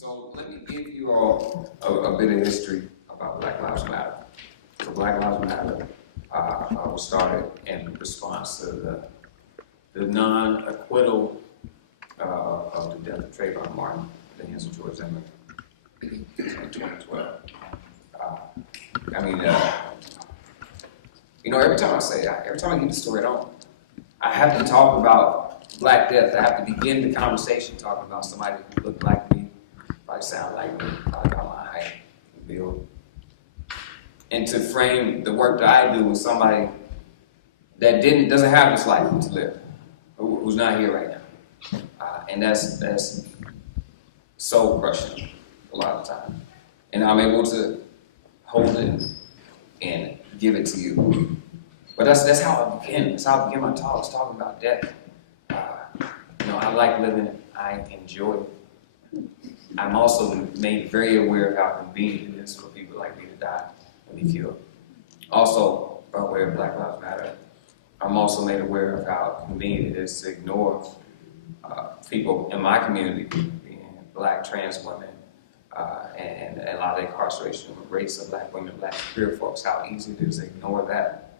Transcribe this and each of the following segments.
So let me give you all a bit of history about Black Lives Matter. So Black Lives Matter was started in response to the non-acquittal of the death of Trayvon Martin at the hands of George Zimmerman in 2012. Every time I get the story, I have to talk about Black death. I have to begin the conversation talking about somebody who looked like me, probably sound like me, probably about my height and build. And to frame the work that I do with somebody that doesn't have this life to live, who's not here right now. And that's so crushing a lot of the time. And I'm able to hold it and give it to you. But that's how I begin. That's how I begin my talks, talking about death. I like living. I enjoy it. I'm also made very aware of how convenient it is for people like me to die and be killed. Also, aware of Black Lives Matter. I'm also made aware of how convenient it is to ignore people in my community, being Black trans women, and a lot of the incarceration rates of Black women, Black queer folks, how easy it is to ignore that.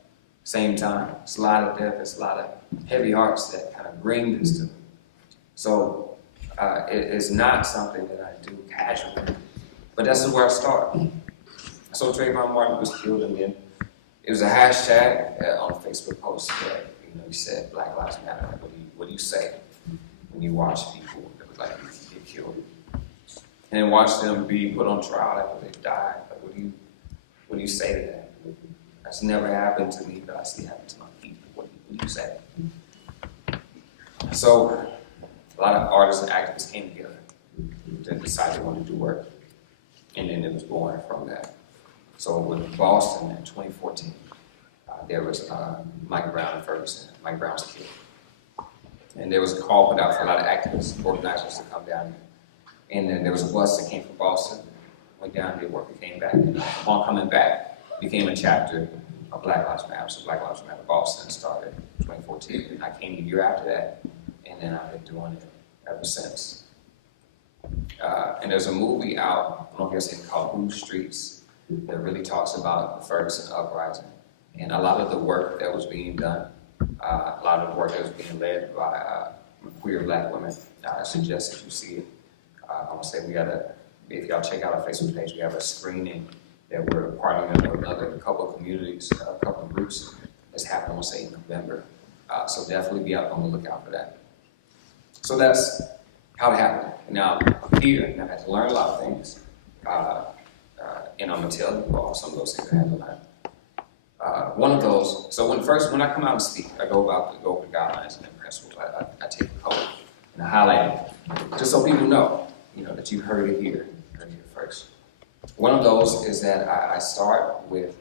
Same time, it's a lot of death, it's a lot of heavy hearts that kind of bring this to me. So it's not something that I do casually, but that's where I start. So Trayvon Martin was killed, and then it was a hashtag on a Facebook post that he said Black Lives Matter. What do you say when you watch people that look like you get killed, and watch them be put on trial after they died? Like, what do you say to that? That's never happened to me, but I see it happen to my people. What do you say? So a lot of artists and activists came together to decide they wanted to do work, and then it was born from that. So with Boston in 2014, there was Mike Brown in Ferguson. Mike Brown was killed. And there was a call put out for a lot of activists, organizers to come down here. And then there was a bus that came from Boston, went down, did work, and came back. And upon coming back, became a chapter of Black Lives Matter. So Black Lives Matter Boston started in 2014. And I came the year after that, and then I've been doing it ever since. And there's a movie out, I don't know if you've seen it, called Blue Streets, that really talks about the Ferguson uprising. And a lot of the work that was being done, a lot of the work that was being led by queer Black women, I suggest that you see it. I want to say if y'all check out our Facebook page, we have a screening that we're partnering with another couple of communities, a couple of groups that's happening, I want to say in November. So definitely be out on the lookout for that. So that's how it happened. Now I'm here, and I've had to learn a lot of things. And I'm going to tell you all some of those things I had to learn. One of those, so when I come out and speak, I go over the guidelines and the principles. I take a color and I highlight it, just so people know, that you heard it here first. One of those is that I start with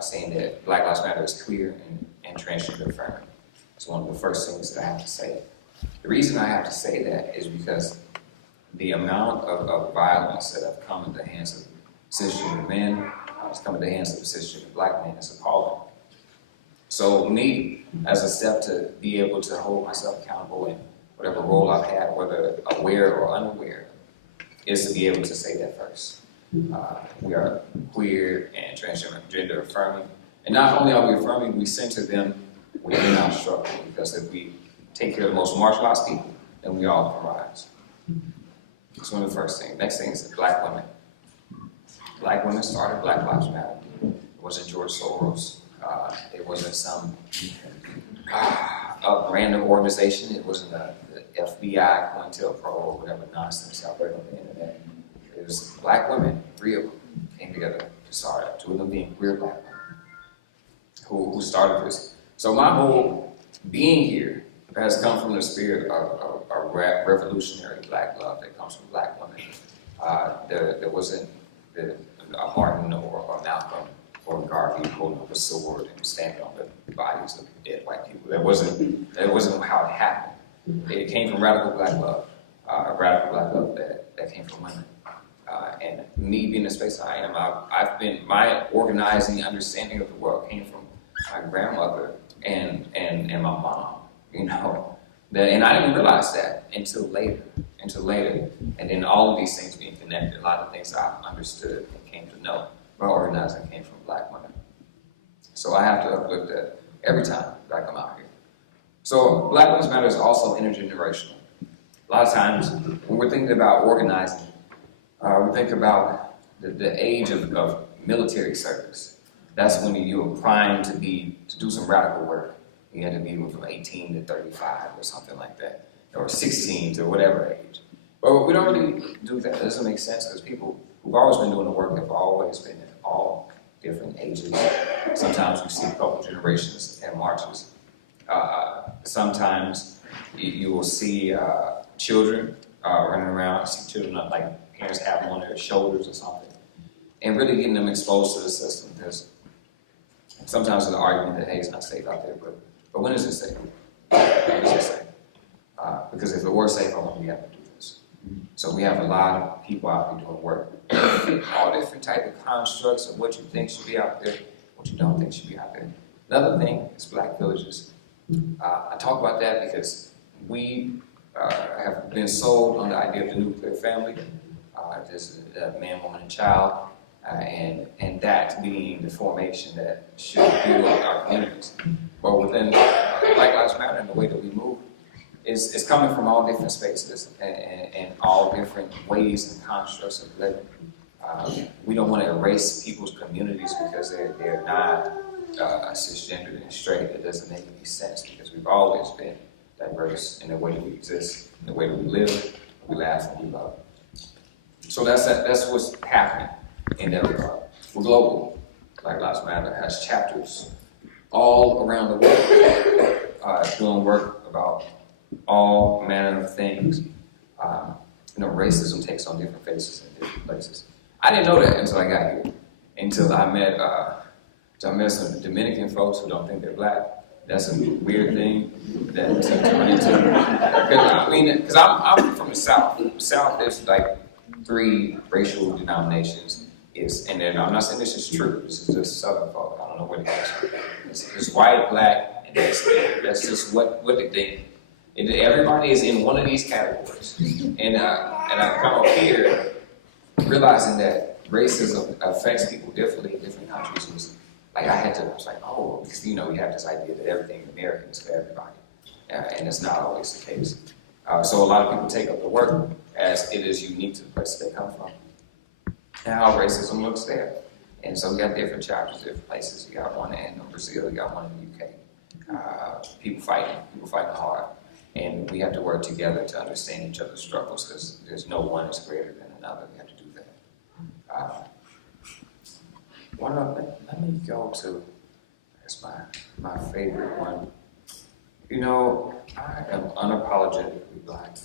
saying that Black Lives Matter is queer and transgender affirming. It's one of the first things that I have to say. The reason I have to say that is because the amount of violence that have come at the hands of cisgender men, it's come at the hands of cisgender Black men, is appalling. So me, as a step to be able to hold myself accountable in whatever role I've had, whether aware or unaware, is to be able to say that first. We are queer and transgender affirming. And not only are we affirming, we center them within our struggle, because if we take care of the most marginalized people, then we all can rise. That's one of the first things. Next thing is Black women. Black women started Black Lives Matter. It wasn't George Soros. It wasn't some random organization. It wasn't the FBI, COINTELPRO, or whatever nonsense out there on the internet. It was Black women, 3 of them, came together to start it. 2 of them being queer Black women who started this. So my whole being here has come from the spirit of a revolutionary Black love that comes from Black women. There wasn't a Martin or Malcolm or Garvey holding up a sword and standing on the bodies of dead white people. That wasn't how it happened. It came from radical Black love, a radical Black love that came from women. And me being the space I am, my organizing understanding of the world came from my grandmother and my mom, and I didn't realize that until later. until later. And then all of these things being connected, a lot of things I understood and came to know about organizing came from Black women. So I have to uplift that every time that I come out here. So Black Lives Matter is also intergenerational. A lot of times when we're thinking about organizing, we think about the age of military service. That's when you were primed to do some radical work. You had to be from 18 to 35 or something like that, or 16 to whatever age. But we don't really do that. That doesn't make sense because people who've always been doing the work have always been in all different ages. Sometimes we see a couple generations at marches. Sometimes you will see children running around. See children like parents have them on their shoulders or something, and really getting them exposed to the system. There's sometimes an argument that hey, it's not safe out there, but when is it safe? When is it safe? Because if it were safe, I wouldn't be able to do this. So we have a lot of people out here doing work, all different type of constructs of what you think should be out there, what you don't think should be out there. Another thing is Black villages. I talk about that because we have been sold on the idea of the nuclear family. There's a man, woman, and child, and that being the formation that should build our communities. But within Black Lives Matter and the way that we move, is coming from all different spaces and all different ways and constructs of living. We don't want to erase people's communities because they're not cisgendered and straight. It doesn't make any sense because we've always been diverse in the way that we exist, in the way that we live, we laugh, and we love. So that's what's happening in that regard. We're global. Black Lives Matter has chapters all around the world doing work about all manner of things. Racism takes on different faces in different places. I didn't know that until I got here. Until I met some Dominican folks who don't think they're Black. That's a weird thing to run into. Because I'm from the South. The South is like 3 racial denominations. And then I'm not saying this is true. This is just Southern folk. I don't know what it is. It's white, Black, and that's just what they think. Everybody is in one of these categories. And I come up here realizing that racism affects people differently in different countries. I was like, oh, because we have this idea that everything in America is for everybody. And it's not always the case. So a lot of people take up the work as it is unique to the place they come from and how racism looks there. And so we got different chapters, different places. You got one in Brazil, you got one in the UK. People fighting hard. And we have to work together to understand each other's struggles because there's no one is greater than another. We have to do that. Let me go to, that's my favorite one. I am unapologetically Black.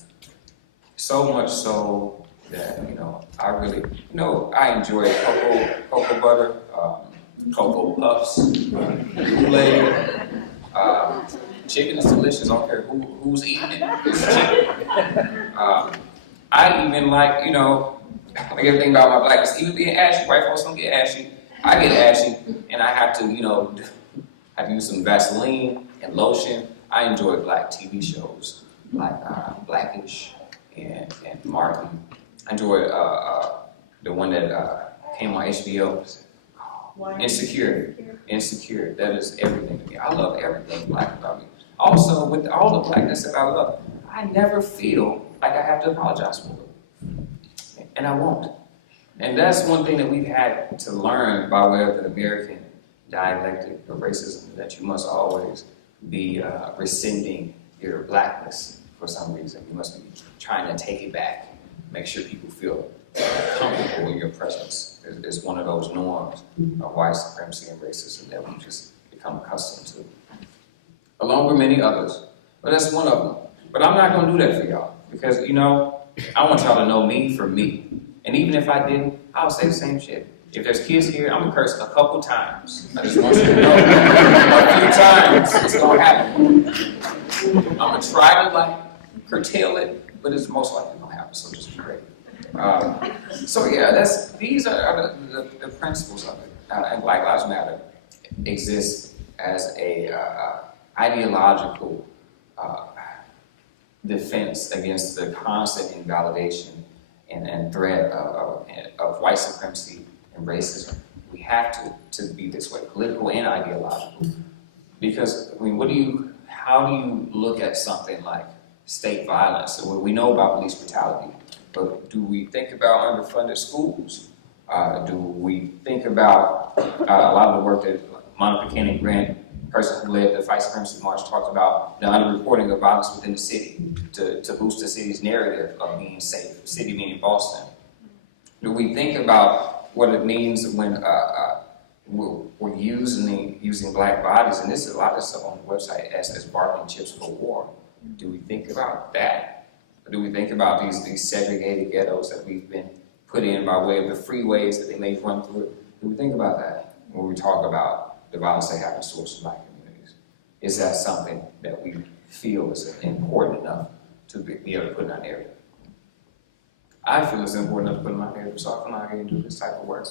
So much so that, I really, I enjoy cocoa butter, cocoa puffs, Kool-Aid. Chicken is delicious. I don't care who's eating it. It's chicken. I even like everything about my Blackness. Even being ashy, white folks don't get ashy. I get ashy, and I have to, have to use some Vaseline and lotion. I enjoy Black TV shows like Blackish and Martin. I enjoy the one that came on HBO. Insecure. That is everything to me. I love everything Black about me. Also, with all the Blackness that I love, I never feel like I have to apologize for it. And I won't. And that's one thing that we've had to learn by way of the American dialectic of racism, that you must always be rescinding your Blackness for some reason. You must be trying to take it back, make sure people feel comfortable in your presence. It's one of those norms of white supremacy and racism that we just become accustomed to, along with many others. But that's one of them. But I'm not going to do that for y'all because, I want y'all to know me for me. And even if I didn't, I'll say the same shit. If there's kids here, I'm going to curse a couple times. I just want you to know a few times it's going to happen. I'm going to try to curtail it, but it's most likely going to happen, so just be ready. These are the principles of it. And Black Lives Matter exists as a ideological defense against the constant invalidation and threat of white supremacy and racism. We have to be this way, political and ideological. Because, I mean, how do you look at something like state violence? So we know about police brutality, but do we think about underfunded schools? Do we think about a lot of the work that Monica Kenny Grant, person who led the White Supremacy March, talked about the underreporting of violence within the city to boost the city's narrative of being safe, city meaning Boston? Do we think about what it means when we're using black bodies, and this is a lot of stuff on the website as bargaining chips for war? Do we think about that? Or do we think about these segregated ghettos that we've been put in by way of the freeways that they may run through? Do we think about that when we talk about the violence that happens towards black communities? Is that something that we feel is important enough to be able to put in our narrative? I feel it's important enough to put in my narrative, so I come out here and do this type of work.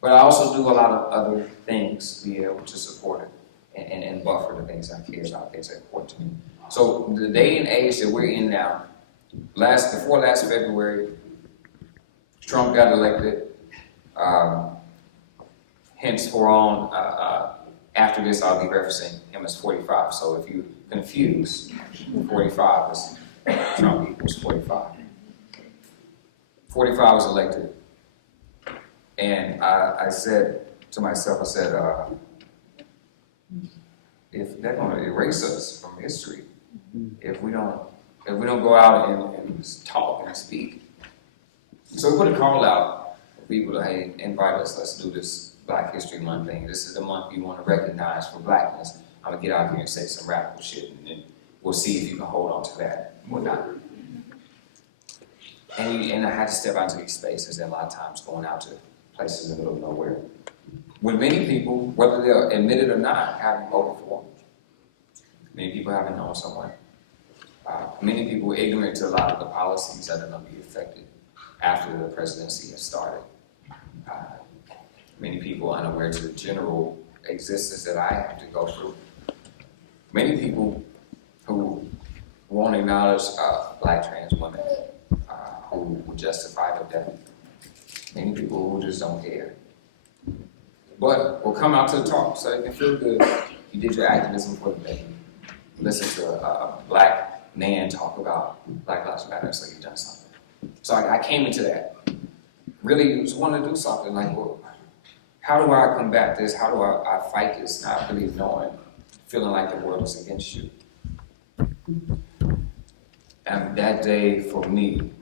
But I also do a lot of other things to be able to support it and buffer the things I care about, things that are important to me. So the day and age that we're in now, before last February, Trump got elected. Henceforth after this, I'll be referencing him as 45. So if you're confused, 45 is Trump equals 45. 45 was elected. And I said to myself, if they're going to erase us from history, if we don't go out and talk and speak. So we put a call out for people to, hey, invite us, let's do this Black History Month thing. This is the month you want to recognize for blackness. I'm going to get out here and say some radical shit, and then we'll see if you can hold on to that or not. And I had to step out into these spaces, and a lot of times going out to places in the middle of nowhere, when many people, whether they'll admit it or not, haven't voted for. Many people haven't known someone. Many people are ignorant to a lot of the policies that are going to be affected after the presidency has started. Many people unaware to the general existence that I have to go through. Many people who won't acknowledge black trans women who will justify their death. Many people who just don't care. But will come out to the talk so they can feel good. You did your activism for the day. Listen to a black man talk about Black Lives Matter, so you've done something. So I came into that. Really just wanted to do something like, well, how do I combat this? How do I fight this? Not really knowing, feeling like the world is against you. And that day for me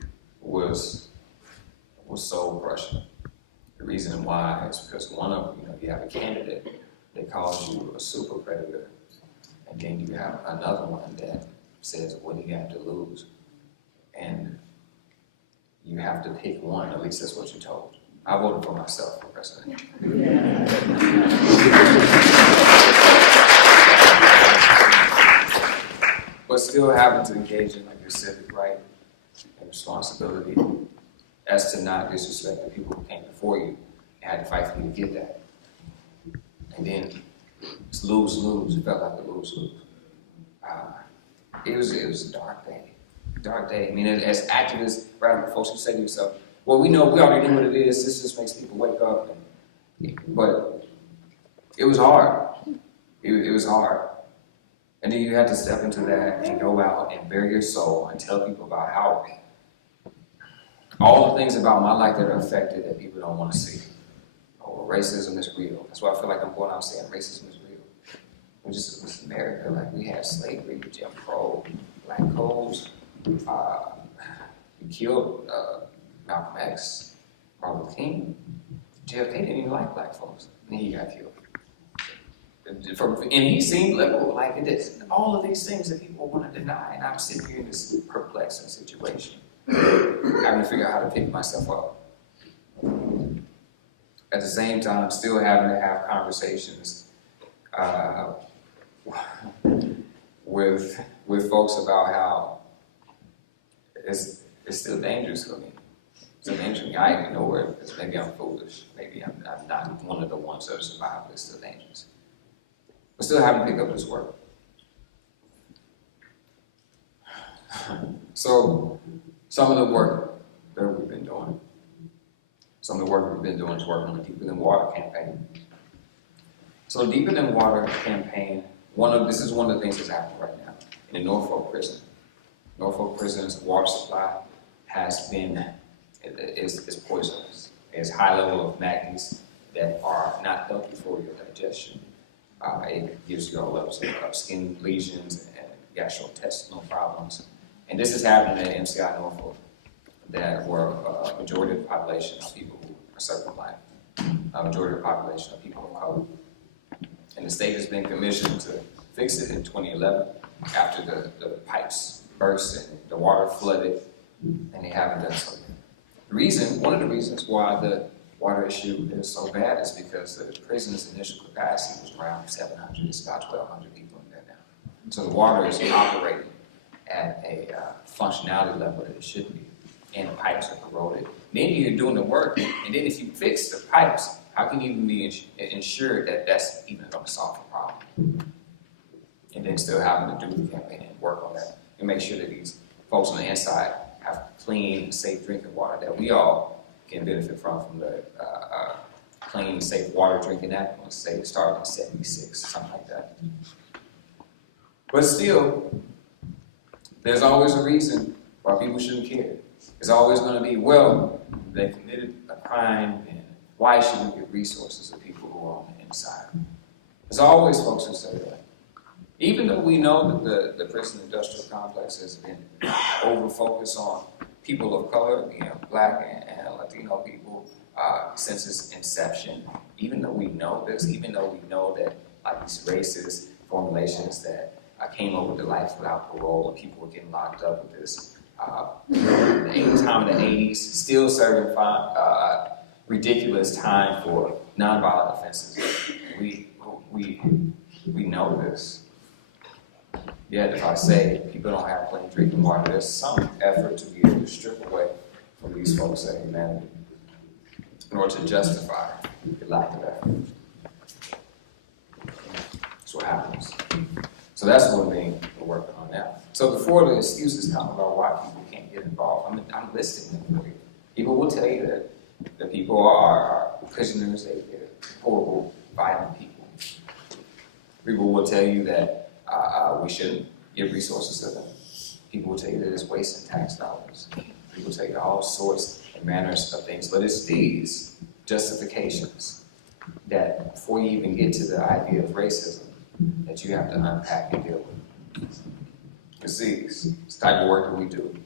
was soul crushing. The reason why is because you have a candidate that calls you a super predator, and then you have another one that says, what do you have to lose? And you have to pick one, at least that's what you're told. I voted for myself for president. But still having to engage in like your civic right and responsibility as to not disrespect the people who came before you and had to fight for you to get that. And then it's lose-lose. It felt like a lose-lose. It was a dark day. Dark day. I mean, as activists, radical folks, you say to yourself, well, we already know what it is. This just makes people wake up. But it was hard. It was hard. And then you had to step into that and go out and bare your soul and tell people about how all the things about my life that are affected that people don't want to see. Or racism is real. That's why I feel like I'm going out saying racism is real. It was America. Like, we had slavery, Jim Crow, black codes. We killed Malcolm X, Martin Luther King. JFK didn't even like black folks. And he got killed. And he seemed liberal, like it is. All of these things that people want to deny. And I'm sitting here in this perplexing situation, having to figure out how to pick myself up. At the same time, still having to have conversations with folks about how it's still dangerous for me. It's still dangerous for me. I ignore it because maybe I'm foolish. Maybe I'm not one of the ones that survive, but it's still dangerous. But still having to pick up this work. So some of the work that we've been doing, is working on the Deeper Than Water campaign. So the Deeper Than Water campaign, this is one of the things that's happening right now in the Norfolk prison. Norfolk prison's water supply is poisonous. There's high level of manganese that are not healthy for your digestion. It gives you all levels of skin lesions and gastrointestinal problems. And this is happening at MCI Norfolk, that were a majority of the population of people who are serving life, a majority of the population of people of color. And the state has been commissioned to fix it in 2011 after the pipes burst and the water flooded, and they haven't done so yet. One of the reasons why the water issue is so bad is because the prison's initial capacity was around 700. It's about 1,200 people in there now. So the water is operating at a functionality level that it should be, and the pipes are corroded. Then you're doing the work, and then if you fix the pipes, how can you even be ensured that that's even going to solve the problem? And then still having to do the campaign and work on that, and make sure that these folks on the inside have clean, safe drinking water that we all can benefit from the Clean, Safe Water Drinking Act. I want to say it started in '76, something like that. But still, there's always a reason why people shouldn't care. It's always going to be, well, they committed a crime, and why should we give resources to people who are on the inside? There's always folks who say that. Even though we know that the prison industrial complex has been over-focused on people of color, Black and Latino people, since its inception, even though we know this, even though we know that these racist formulations that came over to life without parole, and people were getting locked up with this, time in the 80s, still serving ridiculous time for nonviolent offenses. We know this. Yet if I say people don't have clean drinking water, there's some effort to be able to strip away from these folks their humanity in order to justify the lack of effort. That's what happens. So that's one thing we're working on now. So before the excuses come about why people can't get involved, I'm listing them for you. People will tell you that the people are prisoners, they're horrible, violent people. People will tell you that we shouldn't give resources to them. People will tell you that it's wasting tax dollars. People will tell you all sorts and manners of things, but it's these justifications that before you even get to the idea of racism, that you have to unpack and deal with. It's these. It's the type of work that we do.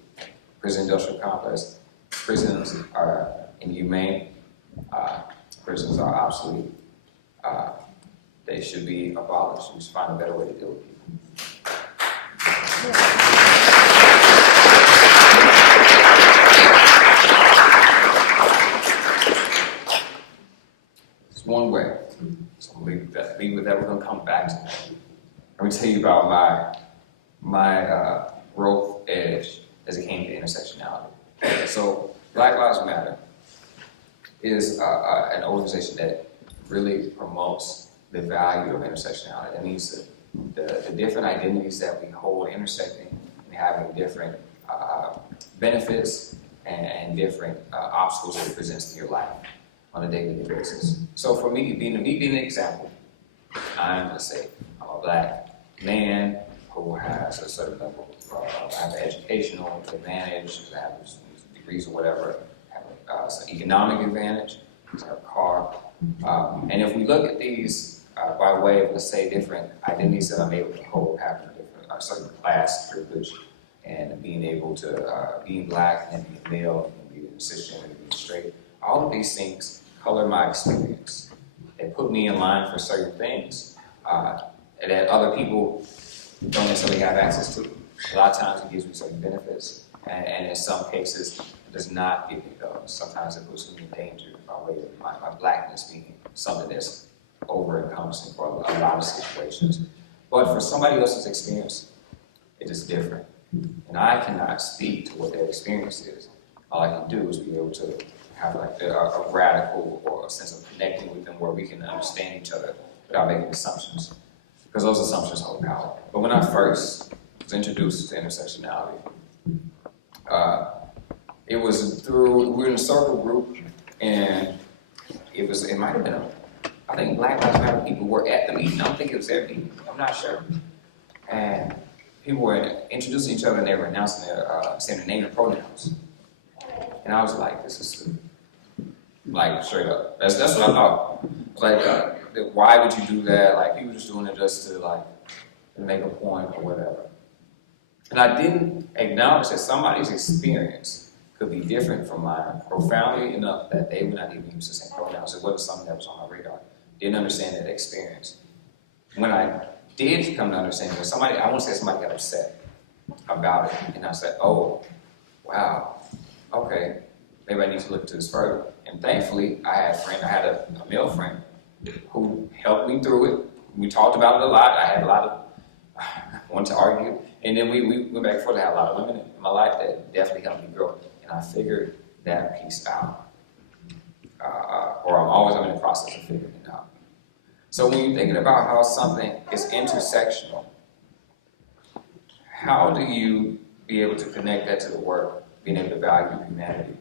Prison industrial complex. Prisons are inhumane. Prisons are obsolete. They should be abolished. We should find a better way to deal with people. It's one way. So leave with that. We're going to come back to that. Let me tell you about my growth edge as it came to intersectionality. So Black Lives Matter is an organization that really promotes the value of intersectionality. That means that the different identities that we hold intersecting and having different benefits and different obstacles that it presents to your life on a daily basis. So for me, being an example, I'm going to say I'm a Black man who has a certain level of, I have an educational advantage, I have degrees or whatever, I have some economic advantage, I have a car. And if we look at these by way of, let's say, different identities that I'm able to hold, having a certain class privilege, and being able to, being Black and being male, and being cisgender and being straight, all of these things color my experience. They put me in line for certain things that other people don't necessarily have access to. A lot of times it gives me certain benefits, and in some cases it does not give me those. Sometimes it puts me in danger by way of my Blackness being something that's over-encompassing for a lot of situations. But for somebody else's experience, it is different. And I cannot speak to what their experience is. All I can do is be able to have like a radical or a sense of connecting with them where we can understand each other without making assumptions. Because those assumptions hold power. But when I first was introduced to intersectionality, It was through, we were in a circle group, and it might have been I think Black Lives Matter people were at the meeting. I don't think it was their meeting. I'm not sure. And people were introducing each other, and they were announcing saying their name and pronouns. And I was like, this is stupid. Like, straight up. That's what I thought. Like, why would you do that? Like, people just doing it just to, like, make a point or whatever. And I didn't acknowledge that somebody's experience could be different from mine profoundly enough that they would not even use the same pronouns. It wasn't something that was on my radar. Didn't understand that experience. When I did come to understand it, I want to say somebody got upset about it. And I said, oh, wow, okay, maybe I need to look into this further. And thankfully, I had a male friend who helped me through it. We talked about it a lot. I had a lot of, wanted to argue. And then we went back and forth. I had a lot of women in my life that definitely helped me grow. And I figured that piece out. I'm in the process of figuring it out. So when you're thinking about how something is intersectional, how do you be able to connect that to the work, being able to value humanity?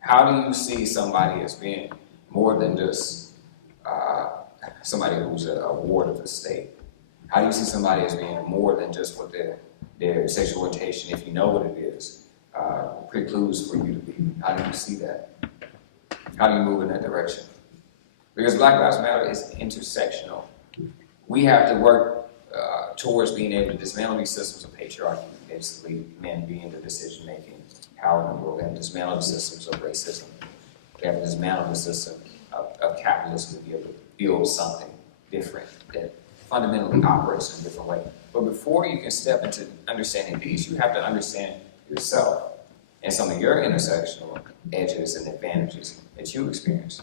How do you see somebody as being more than just somebody who's a ward of the state? How do you see somebody as being more than just what their sexual orientation, if you know what it is, precludes for you to be? How do you see that? How do you move in that direction? Because Black Lives Matter is intersectional. We have to work towards being able to dismantle these systems of patriarchy, basically men being the decision-making power in the world. We have to dismantle the systems of racism. We have to dismantle the system of capitalism to be able to build something different that fundamentally operates in a different way. But before you can step into understanding these, you have to understand yourself and some of your intersectional edges and advantages that you experience.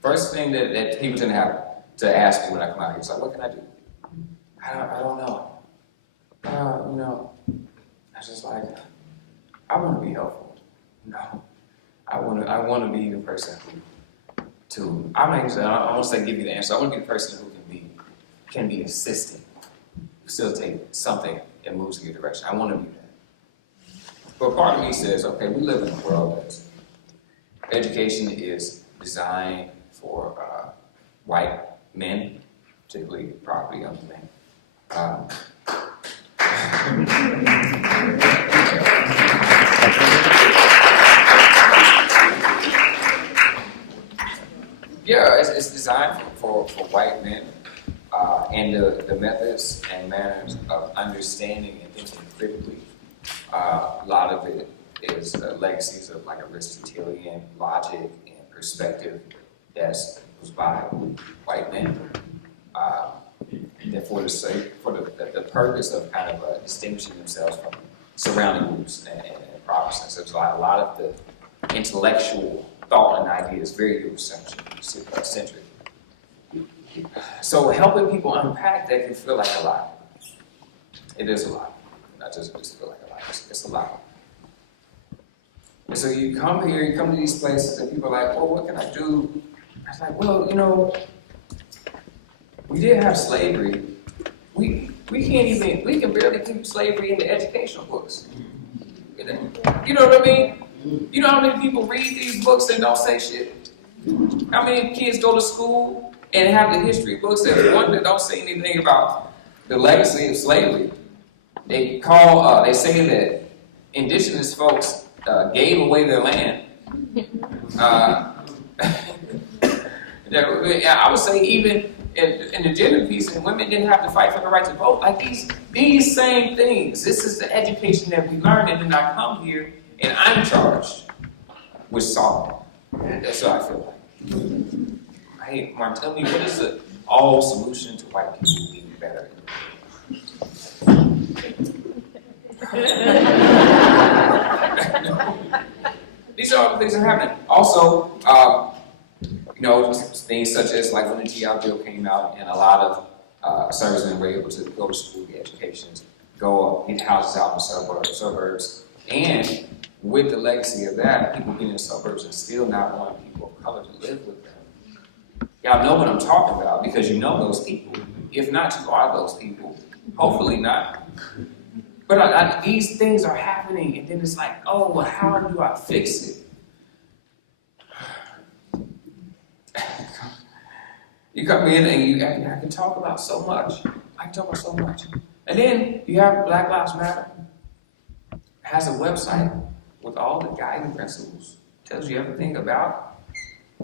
First thing that people tend to have to ask me when I come out here is like, what can I do? I don't know. I just like, I want to be helpful. No, I want to be the person I want to say give you the answer. I want to be the person who can be assisting, facilitate something that moves in your direction. I want to be that. But part of me says, okay, we live in a world that education is designed for white men, particularly property young men. Yeah, it's designed for white men, and the methods and manners of understanding and thinking critically. A lot of it is legacies of like Aristotelian logic and perspective that was by white men. And for the purpose of kind of distinguishing themselves from surrounding groups and Protestants. There's a lot of the intellectual thought and ideas very Eurocentric. So helping people unpack that can feel like a lot. It is a lot. Not just feel like a lot. It's a lot. And so you come here, you come to these places, and people are like, well, what can I do? I was like, well, we did have slavery. We can barely keep slavery in the educational books. You know what I mean? You know how many people read these books and don't say shit? How many kids go to school and have the history books that don't say anything about the legacy of slavery? They say that indigenous folks gave away their land. I would say even in the gender piece, and women didn't have to fight for the right to vote. Like these same things. This is the education that we learn, and then I come here and I'm charged with solving. That's what I feel like. Hey, Martin, tell me, what is the all solution to white people being better? These are all the things that are happening. Also, things such as like when the GI Bill came out and a lot of servicemen were able to go to school, get educations, go up, get houses out in the suburbs. And with the legacy of that, people being in the suburbs and still not wanting people of color to live with them. Y'all know what I'm talking about because you know those people. If not, you are those people. Hopefully not. But these things are happening, and then it's like, oh, well, how do I fix it? You come in and I can talk about so much. I can talk about so much. And then you have Black Lives Matter. It has a website with all the guiding principles. Tells you everything about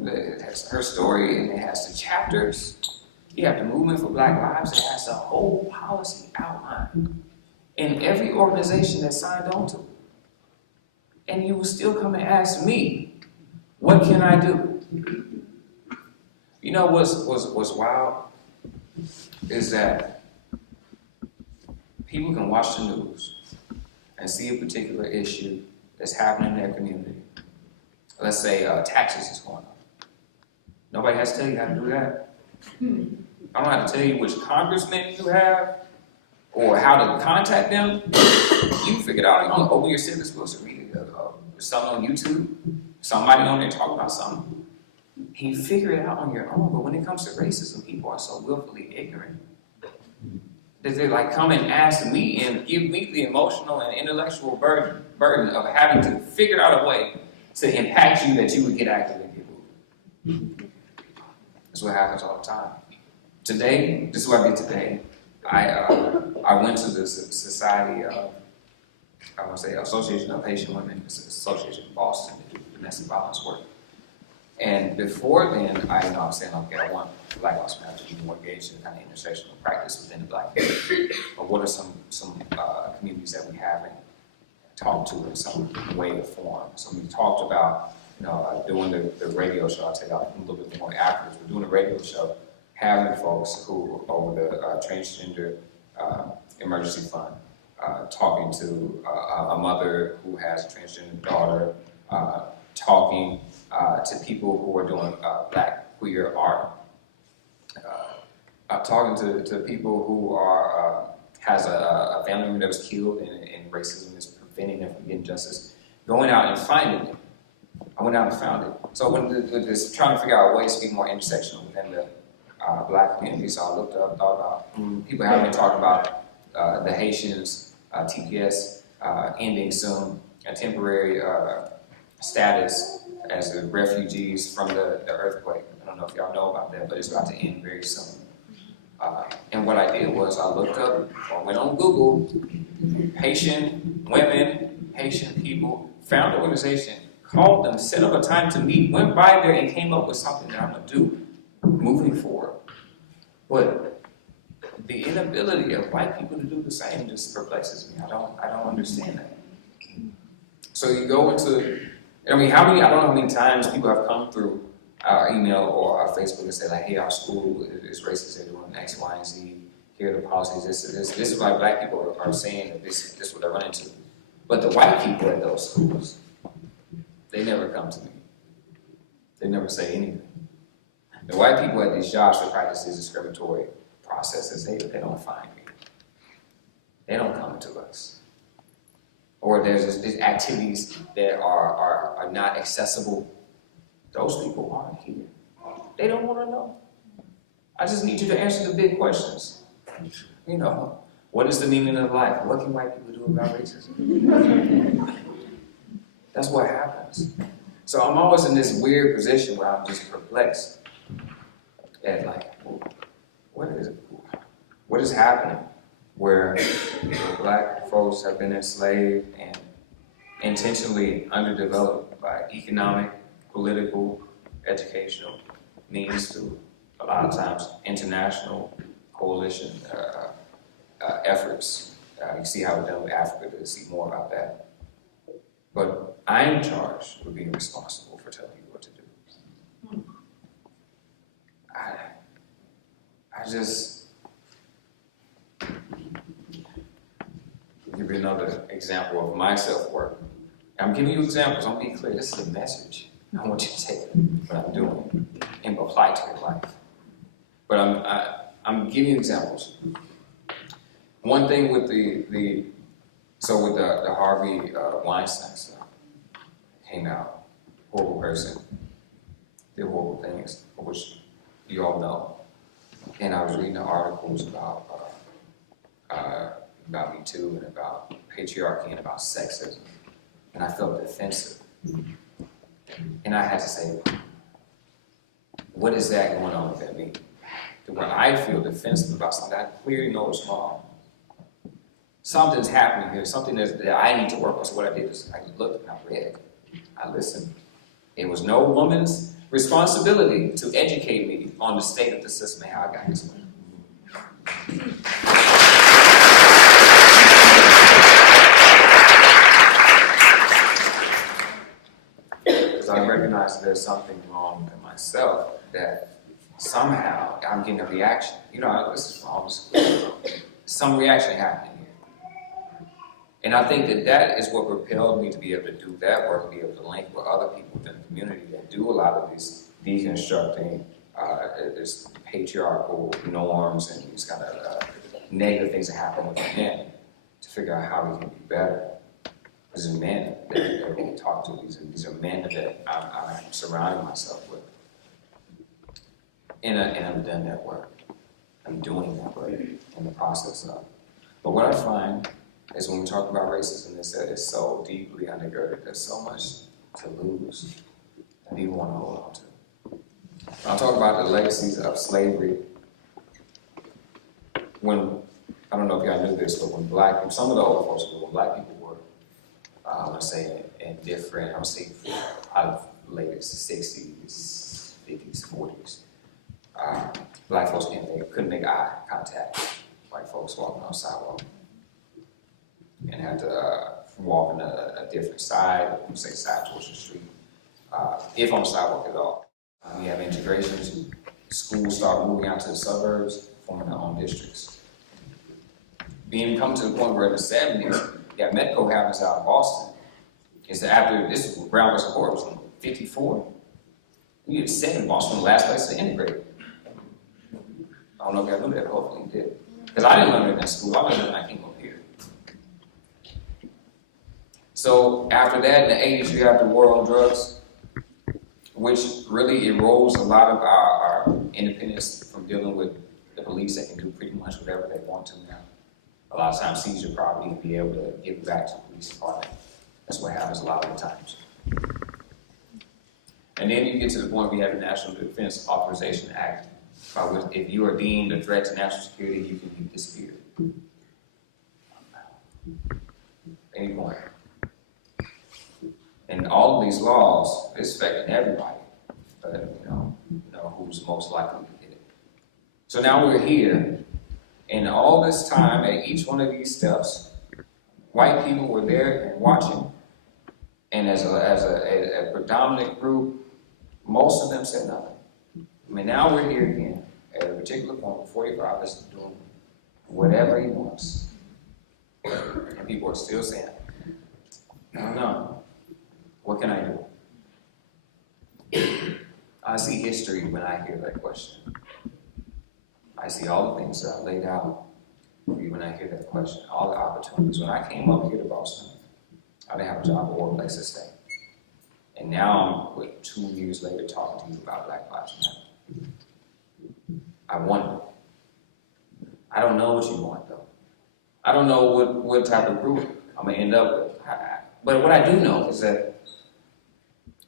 it has her story, and it has the chapters. You have the movement for Black Lives. It has the whole policy outlined in every organization that signed on to it. And you will still come and ask me, what can I do? You know what's wild is that people can watch the news and see a particular issue that's happening in their community. Let's say taxes is going up. Nobody has to tell you how to do that. I don't have to tell you which congressman you have or how to contact them. You figure it out. You don't open your civics books and read it. There's something on YouTube. Somebody on there talking about something. And you figure it out on your own. But when it comes to racism, people are so willfully ignorant that they like come and ask me and give me the emotional and intellectual burden of having to figure out a way to impact you that you would get active and get moved. That's what happens all the time. Today, this is what I did today. I went to the Society of, Association of Haitian Women, Association of Boston, to do domestic violence work. And before then, I was saying, okay, I want Black Lives Matter to be more engaged in kind of intersectional practice within the Black community. But what are some communities that we haven't talked to in some way or form? So we talked about, doing the radio show. I'll tell you a little bit more afterwards. We're doing a radio show, having folks who over the transgender emergency fund, talking to a mother who has a transgender daughter, talking to people who are doing Black queer art, talking to people who are has a family member that was killed and racism is preventing them from getting justice, going out and finding it. I went out and found it. So when this trying to figure out ways to be more intersectional within the Black community, so I looked up, thought about people have been talking about the Haitians, TPS ending soon, a temporary status as the refugees from the earthquake. I don't know if y'all know about that, but it's about to end very soon. And what I did was I looked up, or went on Google, Haitian women, Haitian people, found an organization, called them, set up a time to meet, went by there and came up with something that I'm going to do moving forward. But the inability of white people to do the same just perplexes me. I don't understand that. So you go into, I don't know how many times people have come through our email or our Facebook and say like, hey, our school is racist, they're doing X, Y, and Z, here are the policies, this is why Black people are saying that this is what they run into. But the white people at those schools, they never come to me. They never say anything. The white people at these jobs that practice these discriminatory processes, they don't find me. They don't come to us. Or there's these activities that are not accessible. Those people aren't here. They don't want to know. I just need you to answer the big questions. What is the meaning of life? What can white people do about racism? That's what happens. So I'm always in this weird position where I'm just perplexed at like, what is happening where Black folks have been enslaved and intentionally underdeveloped by economic, political, educational means through a lot of times international coalition efforts. You see how we've done with Africa to see more about that. But I'm charged with being responsible for telling you what to do. I just give you another example of my self-work. I'm giving you examples. I'll be clear. This is a message. I want you to take what I'm doing and apply it to your life. But I'm giving you examples. One thing with the Harvey Weinstein stuff came out, horrible person, did horrible things, which you all know. And I was reading the articles about about Me Too and about patriarchy and about sexism. And I felt defensive. And I had to say, what is that going on with me? To where I feel defensive about something I clearly know is wrong. Something's happening here, something that I need to work on. So what I did is I looked and I read, I listened. It was no woman's responsibility to educate me on the state of the system and how I got this way. Because I recognize there's something wrong in myself, that somehow I'm getting a reaction. You know, this is wrong. Some reaction happening here. And I think that is what propelled me to be able to do that work, to be able to link with other people within the community that do a lot of these deconstructing this patriarchal norms and these kind of negative things that happen with men, to figure out how we can be better. These are men that we talk to. These are men that I'm surrounding myself with. And I've done that work. I'm doing that work in the process of. But what I find is when we talk about racism, it's so deeply undergirded. There's so much to lose that people want to hold on to. I'll talk about the legacies of slavery. When, I don't know if y'all knew this, but when black people, some of the older folks, when black people were, I want to say in different, I would say out of late 60s, 50s, 40s, black folks couldn't make eye contact. White folks walking on the sidewalk and had to walk on a different side, say side towards the street, if on the sidewalk at all. We have integrations. Schools start moving out to the suburbs, forming their own districts. Come to the point where in the 70s, yeah, Metco happens out of Boston. It's after this Brown versus Gore was in 54. We had 7 Boston, the last place to integrate. I don't know if y'all knew that, but hopefully you did. Because I didn't learn it in school, I learned it when I came up here. So after that, in the 80s, you have the war on drugs, which really erodes a lot of our independence from dealing with the police that can do pretty much whatever they want to now. A lot of times seize your property and be able to give it back to the police department. That's what happens a lot of the times. And then you get to the point where you have the National Defense Authorization Act, by which if you are deemed a threat to national security, you can be disappeared. Any point. And all of these laws is affecting everybody, but you know who's most likely to get it. So now we're here, and all this time at each one of these steps, white people were there and watching, and as a predominant group, most of them said nothing. I mean, now we're here again at a particular point where 45 is doing whatever he wants, and people are still saying, I don't know. What can I do? I see history when I hear that question. I see all the things that I laid out for you when I hear that question, all the opportunities. When I came up here to Boston, I didn't have a job or a place to stay. And now I'm, 2 years later, talking to you about Black Lives Matter. I wonder. I don't know what you want, though. I don't know what type of group I'm going to end up with. But what I do know is that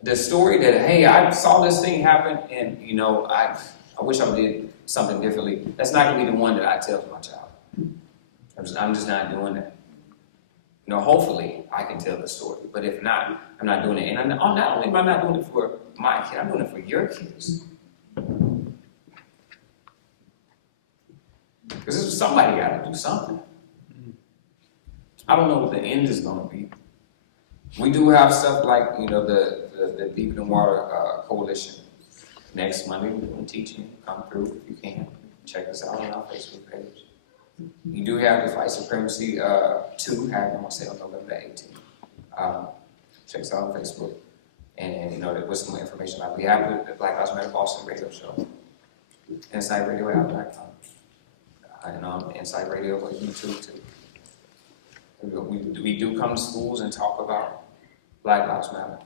the story that, hey, I saw this thing happen and, you know, I wish I did something differently, that's not going to be the one that I tell to my child. I'm just not doing that. You know, hopefully I can tell the story, but if not, I'm not doing it. And not only am I not doing it for my kid, I'm doing it for your kids. Because somebody got to do something. I don't know what the end is going to be. We do have stuff like, you know, the Deep in Water Coalition. Next Monday, we're doing teaching. Come through if you can. Check us out on our Facebook page. You do have the Fight Supremacy 2 happening on sale November 18th. Check us out on Facebook. And, you know, with some more information about it. We have the Black Lives Matter Boston radio show. InsightRadioApp.com. And on Insight Radio on YouTube too. We do come to schools and talk about Black Lives Matter.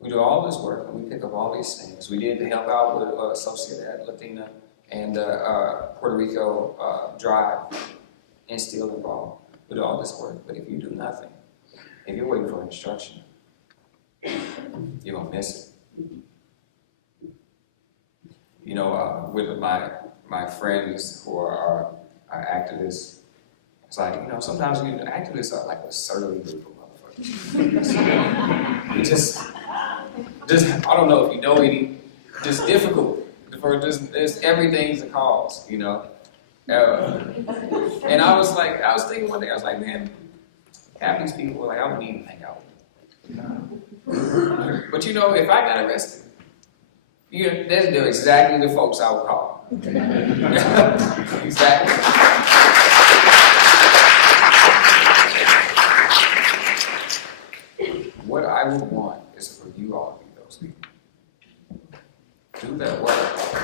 We do all this work and we pick up all these things. We did help out with Associate at Latina and Puerto Rico Drive and still involved with all this work. But if you do nothing, if you're waiting for instruction, you're gonna miss it. You know, with my friends who are activists, it's like, you know, sometimes activists are like a surly group of motherfuckers. just I don't know if you know any, just difficult. For just everything's a cause, you know. And I was thinking one day, I was like, man, half these people were like, I wouldn't even hang out with them. But you know, if I got arrested, they're exactly the folks I would call. Exactly. What I would want is for you all to be those people. Do that work.